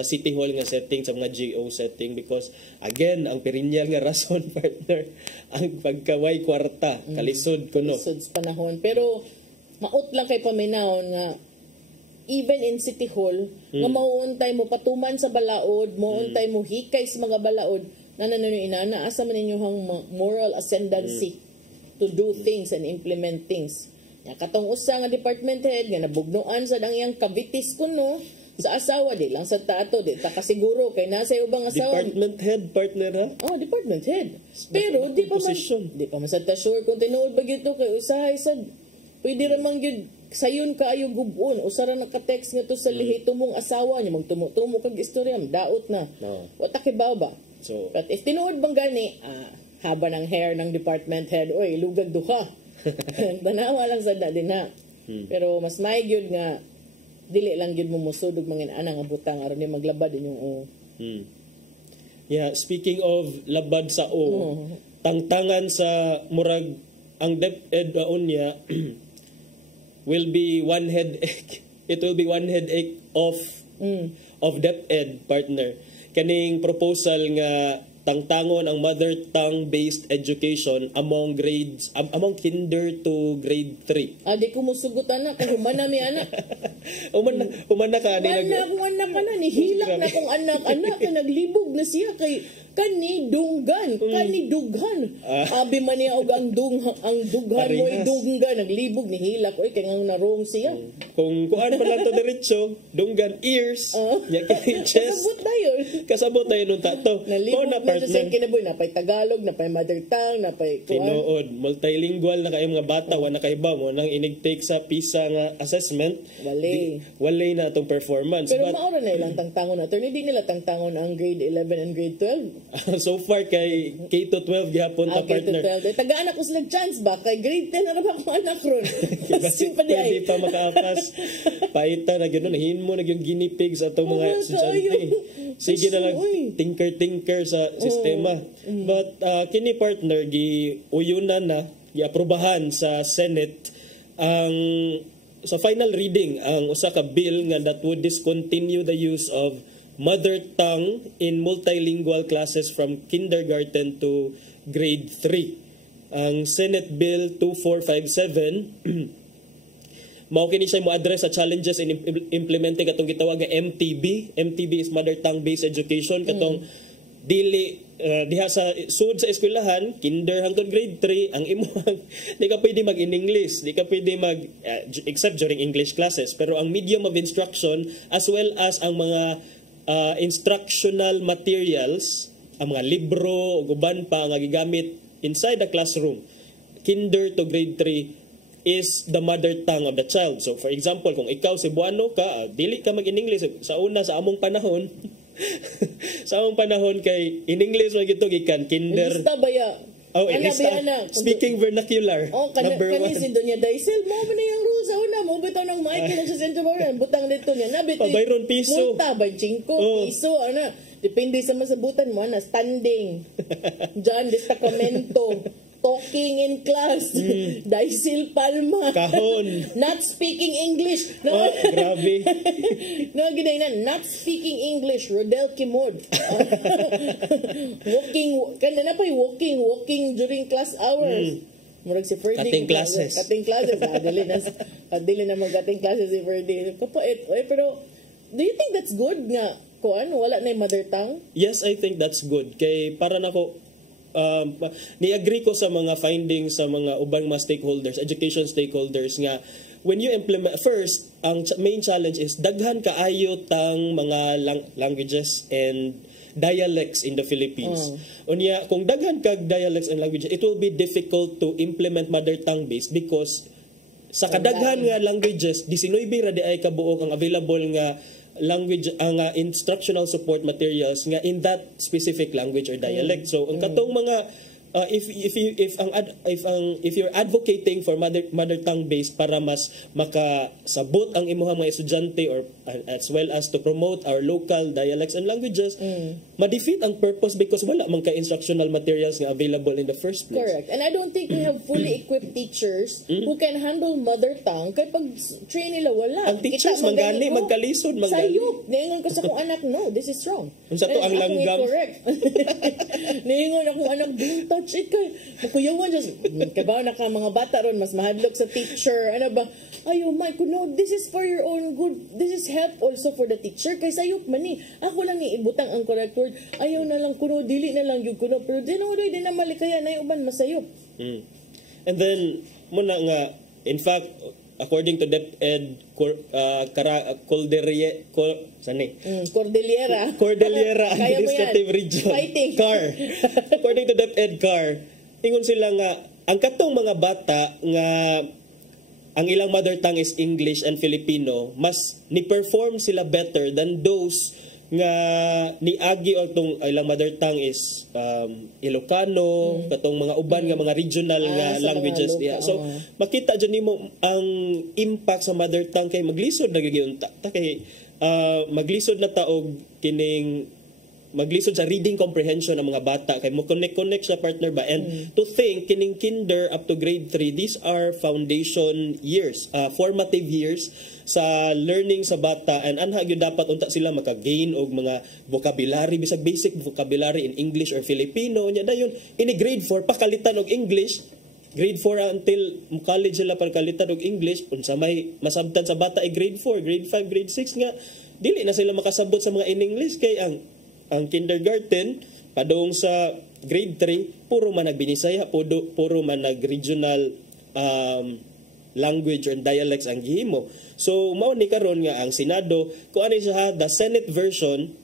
City Hall nga setting, sa mga GO setting because again, ang perinyal nga rason partner, ang pagkaway kwarta, kalisod ko no. Kalisod sa panahon. Pero maot lang kay paminawon nga even in City Hall, nga mauuntay mo patuman sa balaod, mauuntay mo hikay sa mga balaod, inana, asa man inyong moral ascendancy to do things and implement things. Katong usa nga department head nga nabugnuan sa dang iyang kabitis kuno sa asawa di lang sa tato di ta kasiguro kay nasa ubang asawa department head partner ha department head pero di pa man sad ta sure kung tinuod ba gyud to kay usahay sad pwede ra man gyud sayon kaayo gubon usa ra naka-text nga to sa lihito mong asawa nya magtumo-tumo kag istorya daot na wa ta kibaw ba so but if tinuod bang gani haba ng hair ng department head oy lugag duha tanawa lang sad na din na pero mas may gyud nga dili lang gyud mo musudog mga ana nga butang aron ni maglabad inyong Yeah, speaking of labad sa tangtangan sa murag ang DepEd unya will be one headache. It will be one headache of DepEd partner. Kaning proposal nga tangtangon ang mother tongue based education among kinder to grade 3. Di ko musugot anak kung humana mi anak. Umana ka ni akong anak ka na nihilak na kong anak ka naglibog na siya kay kani dunggan. Abi man niya og ang dughan mo dunggan naglibog nihilak oy kay nga narong siya. Kung ano man lang to diretso, dunggan ears, chest. Kasabot tayo nung tato. Nalibog na siya kinabuhi napay Tagalog, napay mother tongue, napay tinuod, multilingual na kayo mga bata, wala kaiba mo nang inig-take sa PISA nga assessment. Wala na atong performance. Pero maura na ilang tangtangon na. Hindi nila tangtangon ang grade 11 and grade 12. So far kay K-12 gihapon ta partner. K-12. Tagaan ako sila chance ba? Kay grade 10 na ba akong anak ron? Hindi pa makaapas. Paita na gano'n. Hinmo na yung guinea pigs atong mga estudyante. Sige na lang tinker sa sistema. But kini partner giuyunan na giaprobahan sa Senate ang sa final reading ang usa ka bill nga that would discontinue the use of mother tongue in multilingual classes from kindergarten to grade 3. Ang Senate Bill 2457 mao kini siya mo-address sa challenges in implementing katong gitawag nga MTB. MTB is mother tongue based education katong dili diha sa sud sa eskwelahan kinder hangtod grade 3 ang imong di ka pwede mag in English, di ka pwede mag except during English classes, pero ang medium of instruction as well as ang mga instructional materials, ang mga libro ug uban pa nga gigamit inside the classroom kinder to grade 3 is the mother tongue of the child. So for example, kung ikaw Cebuano ka, dili ka mag in English sa among panahon. Sa among panahon kay in English man gito gikan kinder. Lista baya. Speaking vernacular. Number 1. Si Doña Daisel, mo man yung rules sa una, mo bitaw ng mic na sa Central Board, butang dito niya. Nabit. Pabayron piso. Multa ba 5 piso ana. Depende sa masabutan mo na standing. Diyan destacamento. Talking in class. Daisel Palma. Kahon. Not speaking English. Grabe. Ginay na. Not speaking English. Rodel Kimod. Walking during class hours. Murag si Ferdy. Cutting classes. Dili na mag-cutting classes si Ferdy. Kapait. Pero, do you think that's good nga? Wala na yung mother tongue? Yes, I think that's good. Kay para nako ni-agree ko sa mga findings sa mga ubang mga stakeholders, education stakeholders nga when you implement, first, ang main challenge is daghan kaayo tang mga languages and dialects in the Philippines. Unya, kung daghan kag dialects and languages, it will be difficult to implement mother tongue based because sa kadaghan nga languages, 19 ra di ay kabuok ang available nga language ang instructional support materials nga in that specific language or dialect. So ang katong mga if you're advocating for mother tongue based para mas makasabot ang imuhang mga estudyante or as well as to promote our local dialects and languages, ma-defeat ang purpose because wala man ka instructional materials nga available in the first place. Correct. And I don't think we have fully equipped teachers who can handle mother tongue kay pag train nila wala. Ang teachers mangani magkalisod sayop. Niingon ko sa kong anak, no, this is wrong. Unsa to ang langgam? Correct. Niingon akong anak, don't touch it kay makuyawan just kabaw na ka mga bata ron mas mahadlok sa teacher. Ano ba? Ayo, Mike, no, this is for your own good. This is help also for the teacher kay sayop man ni. Ako lang ni ibutang ang correct word. Ayaw na lang kuno, dili na lang yung kuno, pero di na malikaya na uban masayop. And then muna nga in fact according to DepEd Cordillera Administrative Region according to DepEd CAR, ingon sila nga ang katong mga bata nga ang ilang mother tongue is English and Filipino, mas ni-perform sila better than those nga niagi o tong ilang mother tongue is Ilocano, katong mga uban nga mga regional nga languages diha. So makita jud nimo ang impact sa mother tongue kay maglisod na gyud ta kay maglisod na ta og kining maglisod sa reading comprehension ang mga bata kay mo connect sa partner ba, and to think kining kinder up to grade 3, these are foundation years, formative years sa learning sa bata, and anha gyud dapat unta sila maka-gain og mga vocabulary, bisag basic vocabulary in English or Filipino nya dayon ini grade 4 pakalitan og English. Grade 4 until college sila pagkalitan og English, unsa may masabtan sa bata ay grade 4, grade 5, grade 6 nga dili na sila makasabot sa mga in English kay ang kindergarten padung sa grade 3 puro man nagbinisaya, puro man nag-regional language or dialects ang gihimo. So mao ni karon nga ang Senado kung ano siya the Senate version,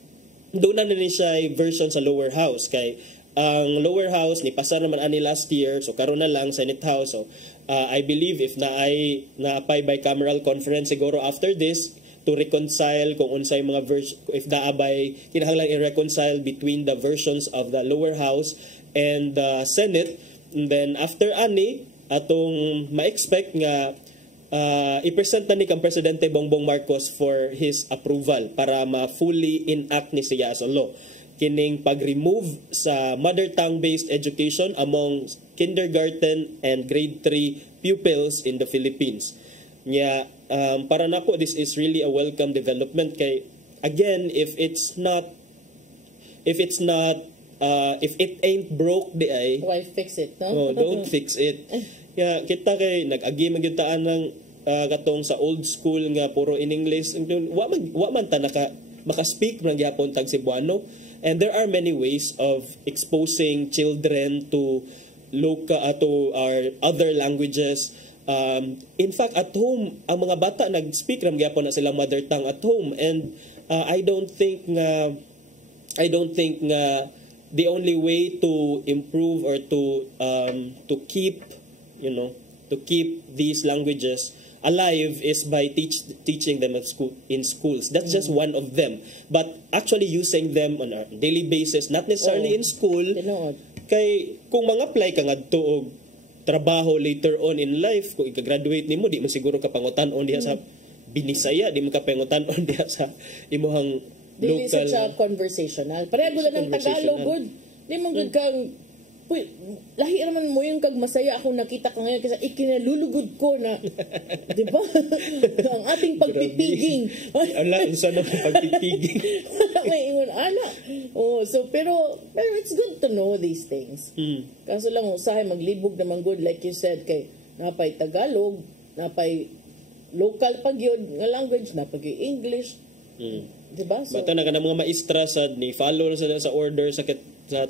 doon na ni siya version sa lower house kay ang lower house ni pasar naman ani last year, so karon na lang Senate House. So I believe if naapay bicameral conference siguro after this to reconcile kung unsay mga if naabay kinahanglan i-reconcile between the versions of the lower house and the Senate, and then after ani atong ma-expect nga i-present na ni kang Presidente Bongbong Marcos for his approval para ma-fully enact ni siya as a law kining pag-remove sa mother tongue-based education among kindergarten and grade 3 pupils in the Philippines. Para nako, this is really a welcome development kay again, if it ain't broke di ay why fix it, no? Don't fix it. Kita kay nag-agi magyutaan ng katong sa old school nga puro in English, wa man ta maka-speak man gyapon tag Cebuano. And there are many ways of exposing children to our other languages. In fact, at home, ang mga bata nag-speak ram gyapon na silang mother tongue at home, and I don't think nga the only way to improve or to keep these languages alive is by teaching them in schools. That's just one of them. But actually using them on a daily basis, not necessarily in school. Kay kung mag-apply ka ngadto og trabaho later on in life, kung ika-graduate nimo, di mo siguro kapangutan-on diha sa Binisaya, di mo kapangutan-on diha sa imuhang dili local. Dili sa conversational. Pareho lang ng Tagalog, good. Di mo good kang lahi naman mo yung kagmasaya akong nakita ka ngayon kasi ikinalulugod ko na di ba ang ating pagpipiging isa na pagpipiging may ingon so pero it's good to know these things. Kaso lang usahay maglibog naman good like you said kay napay Tagalog, napay local pagyod nga language, napay English. Diba? So, bata na ka ng mga maestra ni follow sila sa order sa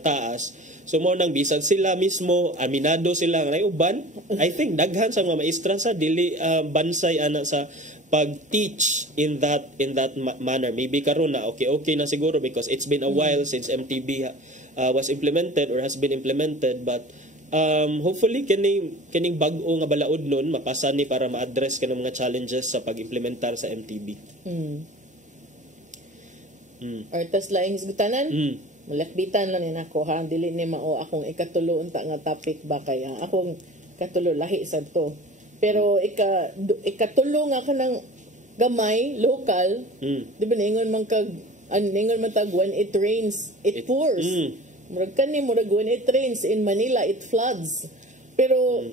taas. So mo nang bisan sila mismo aminado sila nga uban. I think daghan sa mga maestra sa dili bansay ana sa pag-teach in that manner. Maybe karon na okay na siguro because it's been a while since MTB was implemented or has been implemented, but hopefully kining bag-o nga balaod nun mapasa ni para ma-address kanang mga challenges sa pag-implementar sa MTB. Or tas laing hisgutanan? Malakbitan lang ni nako ha, dili ni mao akong ikatulo unta nga topic ba kaya akong katulo lahi sad to. Pero ikatulo nga kanang gamay local, di ba ningon man kag ningon man tag when it rains it pours. Murag when it rains in Manila it floods. Pero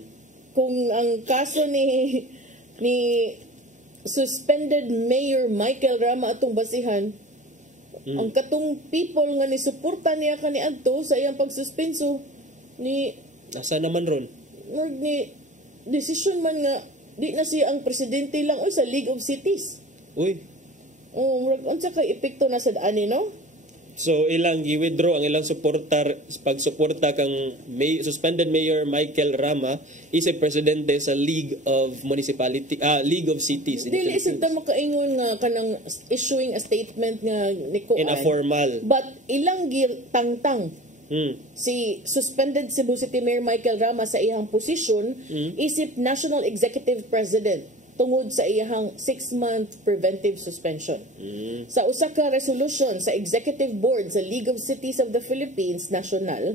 kung ang kaso ni suspended Mayor Michael Rama atong basihan, ang katong people nga ni suporta niya kaniadto sa iyang pagsuspenso ni nasa naman ron ni decision man nga di na siya ang presidente lang sa League of Cities. Unsa kay epekto na sad ani no? So ilang gi-withdraw ang ilang pagsuporta kang suspended Mayor Michael Rama isip presidente sa League of Cities. Dili isip ta makaingon nga kanang issuing a statement nga niko in a formal. But ilang tangtang si suspended Cebu City Mayor Michael Rama sa iyang posisyon isip National Executive President tungod sa iyang 6-month preventive suspension. Sa usa ka resolution sa Executive Board sa League of Cities of the Philippines National,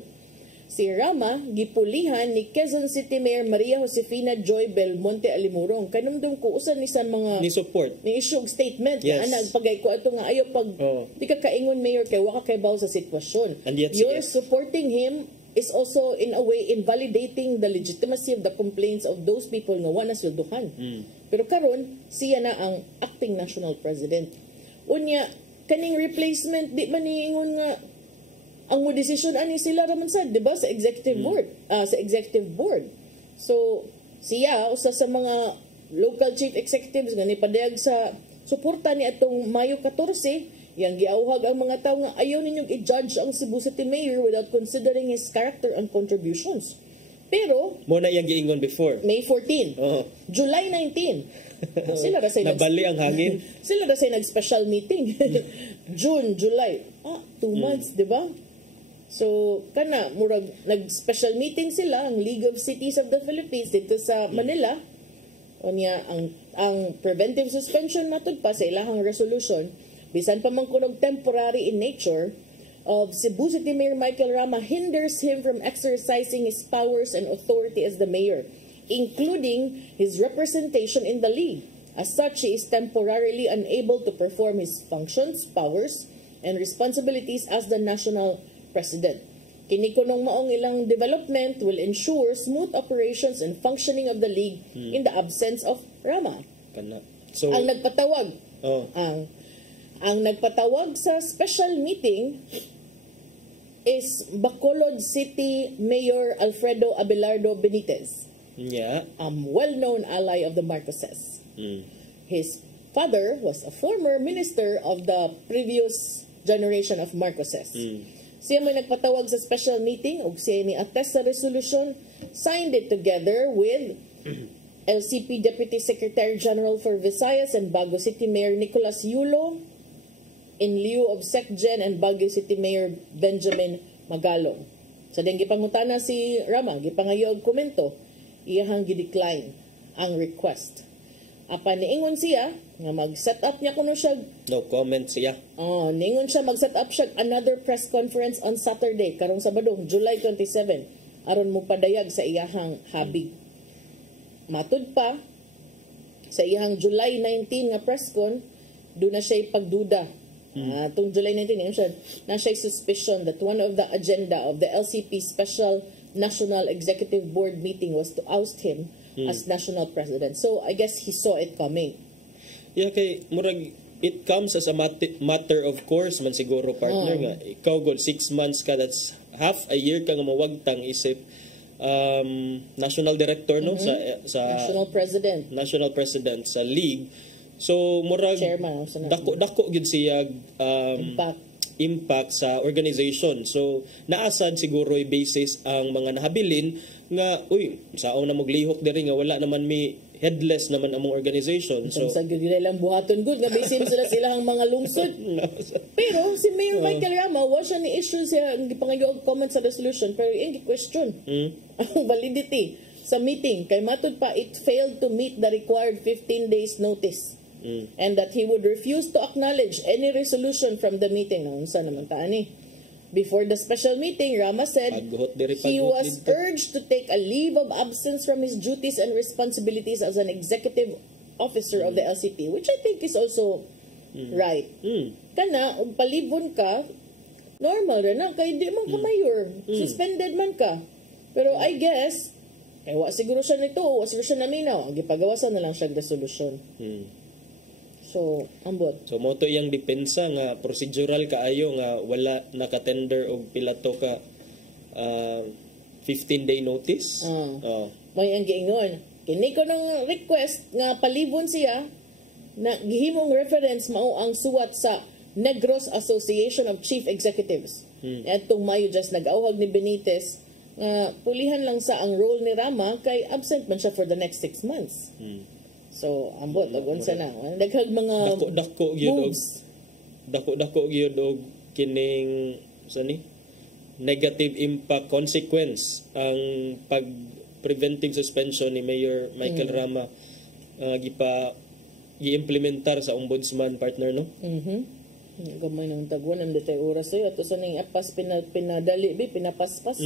si Rama gipulihan ni Quezon City Mayor Maria Josefina Joy Belmonte Alimurong. Kanumdum ko usan ni sa mga ni support ni issue statement Yes. nga nagpagay ko ato nga ayo pag di ka kaingon mayor kay wa ka kay baw sa sitwasyon. And yet, You're sige. supporting him is also in a way invalidating the legitimacy of the complaints of those people nga wa na sweldohan. Pero karon siya na ang acting national president. Unya kaning replacement di man niingon nga ang mo decision ani sila raman sad, di ba, sa executive board, sa executive board. So siya usa sa mga local chief executives nga nipadayag sa suporta ni atong Mayo 14, yang giauhag ang mga tao nga ayaw ninyong i-judge ang Cebu City Mayor without considering his character and contributions. Pero mo na yang giingon before May 14, July 19, sila ra say nabali ang hangin. sila ra say nag-special meeting. June, July, 2 months, di ba? So, kana, murag, nag-special meeting sila, ang League of Cities of the Philippines dito sa Manila. O niya, ang preventive suspension matod pa sa ilahang resolution, bisan pa man kunog temporary in nature, of Cebu City Mayor Michael Rama hinders him from exercising his powers and authority as the mayor, including his representation in the league. As such, he is temporarily unable to perform his functions, powers, and responsibilities as the national president. Kini kunong maong ilang development will ensure smooth operations and functioning of the league in the absence of Rama. Kana. So Ang nagpatawag, ang nagpatawag sa special meeting is Bacolod City Mayor Alfredo Abelardo Benitez, yeah. well-known ally of the Marcoses. His father was a former minister of the previous generation of Marcoses. Siya may nagpatawag sa special meeting ug siya ni attest sa resolution, signed it together with LCP Deputy Secretary General for Visayas and Baguio City Mayor Nicolas Yulo in lieu of SecGen and Baguio City Mayor Benjamin Magalong. Sa ding gipangutana si Rama, gipangayo og komento, iyahang gidecline ang request. Apan niingon siya nga mag-set up niya kuno siya. No comment siya. Niingon siya mag-set up siya another press conference on Saturday karong Sabado, July 27 aron mo padayag sa iyahang habig. Matud pa sa iyahang July 19 nga press con, doon na siya pagduda. Itong July 19, na siya suspicion that one of the agenda of the LCP Special National Executive Board meeting was to oust him as national president. So, I guess he saw it coming. Yeah, kay murag it comes as a matter of course man siguro partner nga ikaw god 6 months ka, that's half a year ka nga mawagtang isip national director no sa national president sa league. So murag chairman dako gyud siya impact sa organization. So naasad siguro basis ang mga nahabilin nga saon na moglihok diri nga wala naman mi headless naman among organization. So sa gyud lang buhaton good nga bisin sila silang mga lungsod. Pero si Mayor Michael Rama wa siya ni issue siya ang gipangayo og comment sa resolution pero ing question ang validity sa meeting kay matud pa it failed to meet the required 15 days notice. And that he would refuse to acknowledge any resolution from the meeting. Unsa naman ta ani? Before the special meeting, Rama said he was urged to take a leave of absence from his duties and responsibilities as an executive officer of the LCP, which I think is also right. Kana, ug palibon ka, normal rin na, kay di man ka mayor, suspended man ka. Pero I guess, wa siguro siya nito, wa siguro siya naminaw, ang gipagawasan na lang siya resolution. So, ambot. So, mo to iyang depensa nga procedural kaayo nga wala nakatender og pilato ka 15-day notice. May ang giingon. Kini ko ng request nga palibon siya na gihimong reference mao ang suwat sa Negros Association of Chief Executives. Atong Mayo just nag-awhag ni Benitez pulihan lang sa ang role ni Rama kay absent man siya for the next 6 months. So, ambot, unsa na. Daghang mga dako gyud dako gyud og kining negative impact consequence ang pag preventive suspension ni Mayor Michael Rama gi-implementar sa ombudsman partner no. Gamay ng tagwan, ang detay oras sa'yo. Ato sa nang apas pinadali, pinapaspas.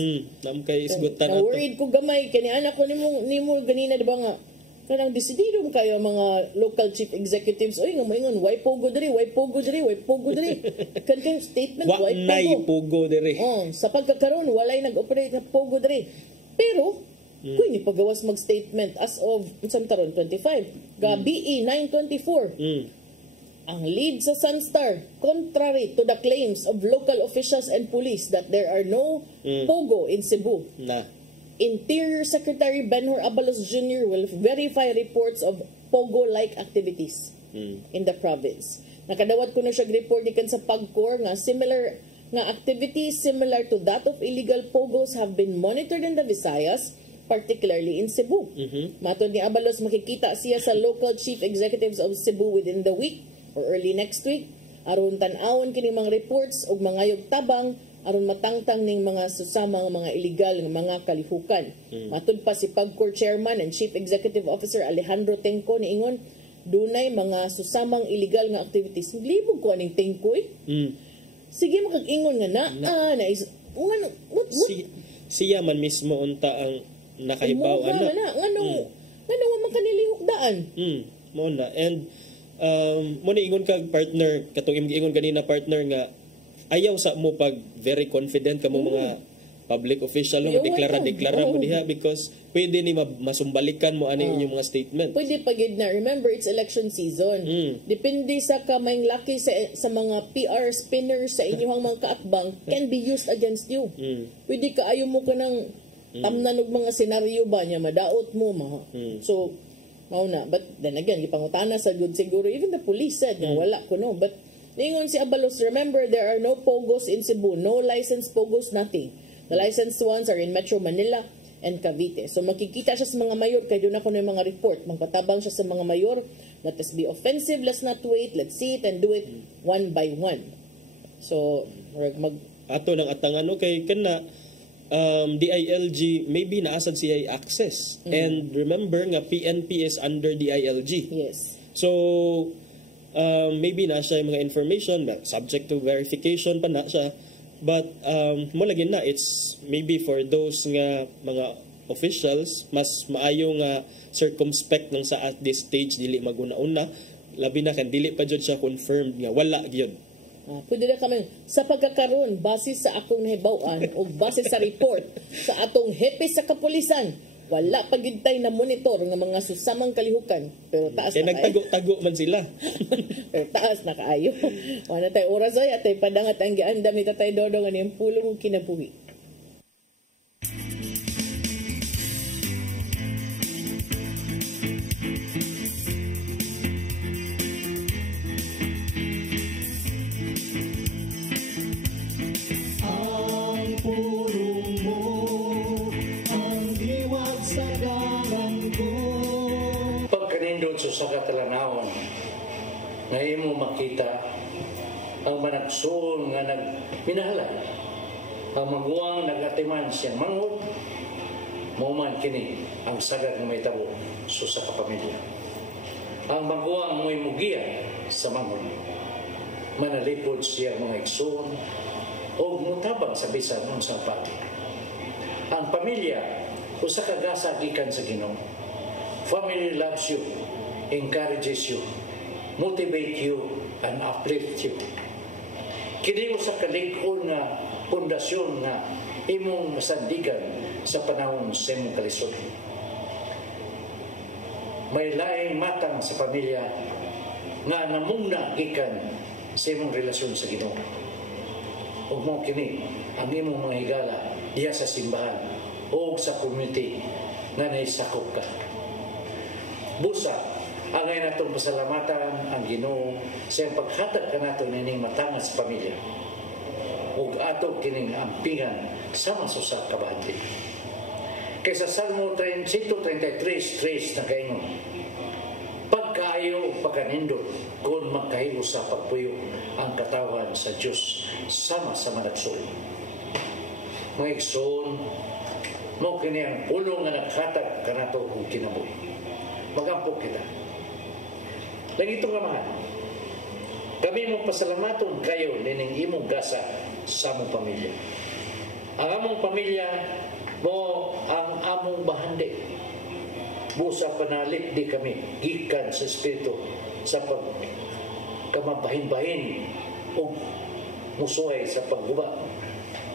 Nam kay isgutan ato. Na-worried ko gamay. Kani anak ko nimo ganina, diba nga, kanang desidido kayo mga local chief executives. Oy, nga maingon, why pogo diri, why pogo diri, why pogo diri. Kanang statement, why pogo. Nay pogo diri. Sa pagkakaroon, walay nag-operate na pogo diri. Pero, kung ni pagawas mag-statement as of, isang taron, 25. BE 924. Ang lead sa Sunstar, contrary to the claims of local officials and police that there are no pogo in Cebu. Interior Secretary Benhur Abalos Jr. will verify reports of pogo-like activities in the province. Nakadawat ko na siya report ikan sa PAGCOR nga similar nga activities similar to that of illegal pogos have been monitored in the Visayas, particularly in Cebu. Matod ni Abalos, makikita siya sa local chief executives of Cebu within the week or early next week, aron tan-awon kini mga reports og mga yog tabang aron matangtang ning mga susamang mga illegal nga mga kalihukan. Matud pa si PAGCOR Chairman and Chief Executive Officer Alejandro Tenco niingon dunay mga susamang illegal nga activities. Libog ko aning Tenco Sige makag-ingon nga siya man mismo unta ang nakahibaw ana. Ngano man kanilihok daan. Mo na and mo na ingon kag partner katong ingon ganina partner nga ayaw sa mo pag very confident kamo mga public official mo deklara mo diha because pwede ni masumbalikan mo ani inyong mga statement. Pwede pagid na. Remember, it's election season. Depende sa kamayng laki sa mga PR spinners sa inyong mga kaakbang can be used against you. Pwede ka ayaw mo ka ng tamnan og mga senaryo ba niya madaot mo So mauna, but then again, gipangutana sa good siguro. Even the police said nga wala ko no. But ningon si Abalos, remember there are no pogos in Cebu, no licensed pogos, nothing. The licensed ones are in Metro Manila and Cavite. So makikita siya sa mga mayor, kaya doon ako ng mga report. Magpatabang siya sa mga mayor. Let us be offensive, let's not wait, let's see it and do it one by one. So, ato ng atangano kay kana DILG maybe naasad siya access. And remember nga PNP is under DILG. Yes. So maybe na siya yung mga information subject to verification pa na siya. But mo lagi na it's maybe for those nga mga officials mas maayo nga circumspect nang sa at this stage dili maguna-una labi na kan dili pa jud siya confirmed nga wala gyud. Pwede na kami, sa pagkakaroon, base sa akong nahibawan o base sa report sa atong hepe sa kapulisan, wala pagintay na monitor ng mga susamang kalihukan. Pero taas na kayo. Nagtago-tago man sila. Pero taas na kaayo. Wala tayo oras ay atay padangat ang giandam ni Tatay Dodong ang yung pulong kinabuhi. Sa katalanawon ngayon mo makita ang managsul nga nagminahalay ang maguwang nagatiman siyang mangod mo man kini ang sagad nga may tabo sa kapamilya ang maguwang mo'y mugiya sa mangod manalipod siyang mga igsoon o mutabang sa bisan ng pati ang pamilya usa ka gasa gikan sa Ginoo. Family loves you, encourages you, motivate you, and uplift you. Kini sa kalig-on nga pundasyon nga imong nasandigan sa panahon sa imong kalisod. May laing matang sa pamilya nga namungna gikan sa imong relasyon sa Ginoo. Ug mo kini ang imong mga higala diha sa simbahan o sa community nga naisakop ka. Busa, angay natong pasalamatan ang Ginoo sa paghatag kanato nining matanga sa pamilya. Ug ato kining ampingan sama sa usa ka bahagi. Kaysa Salmo 133:3 na kaingon. Pagkaayo ug pagkanindot kung magkahibo sa pagpuyo ang katawan sa Dios sama sa managsul. Mga igsoon, mo kini ang pulong nga naghatag kanato kung kinabuhi. Magampok kita. Lang itong kamahan. Kami mo pasalamaton kayo nining imong gasa sa among pamilya. Ang among pamilya mo ang among bahandi. Busa panalit di kami gikan sa espiritu sa pagkamabahin-bahin o musuhay sa pagguba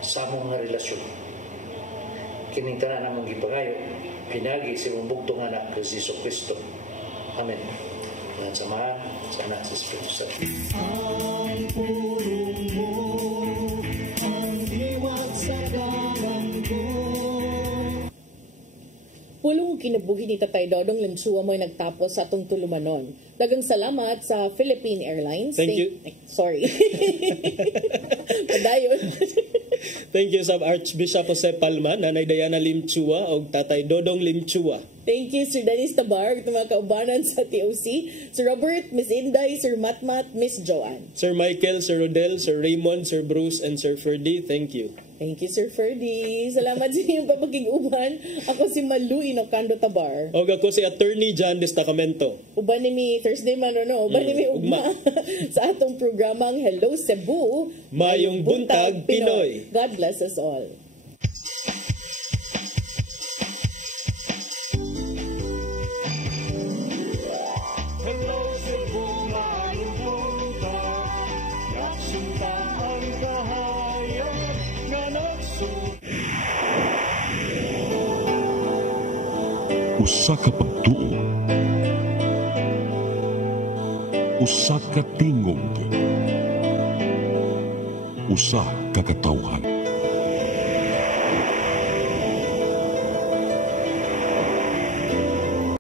sa among nga relasyon. Kining tanan namong gipangayo pinagi sa imong bugtong anak kay Hesus Kristo. Amen. Ang samahan sa anak sa Espiritu Santo. Ang pulong mo, ang diwat sa dalan ko. Pulong kinabuhi ni Tatay Dodong Lansua mo'y nagtapos sa atong tulumanon. Dagang salamat sa Philippine Airlines. Thank you. Sorry. Padayon. Thank you sa Archbishop Jose Palma, Nanay Diana Limchua o Tatay Dodong Limchua. Thank you, Sir Dennis Tabar, mga kaubanan sa TOC, Sir Robert, Miss Inday, Sir Matmat, Miss Joanne. Sir Michael, Sir Rodel, Sir Raymond, Sir Bruce, and Sir Ferdy, thank you. Thank you, Sir Ferdy. Salamat sa inyong papagig-uban. Ako si Malu Inocando Tabar. O ako si Attorney John Destacamento. Uban ni mi Thursday man no, uban ni mi ugma sa atong programang Hello Cebu, Mayong Buntag Pinoy. God bless us all. Hello Cebu, mayong buntag. Nagsunta ang kahayag nga Usa ka pagtuo, usa ka tingog, usa ka katawhan.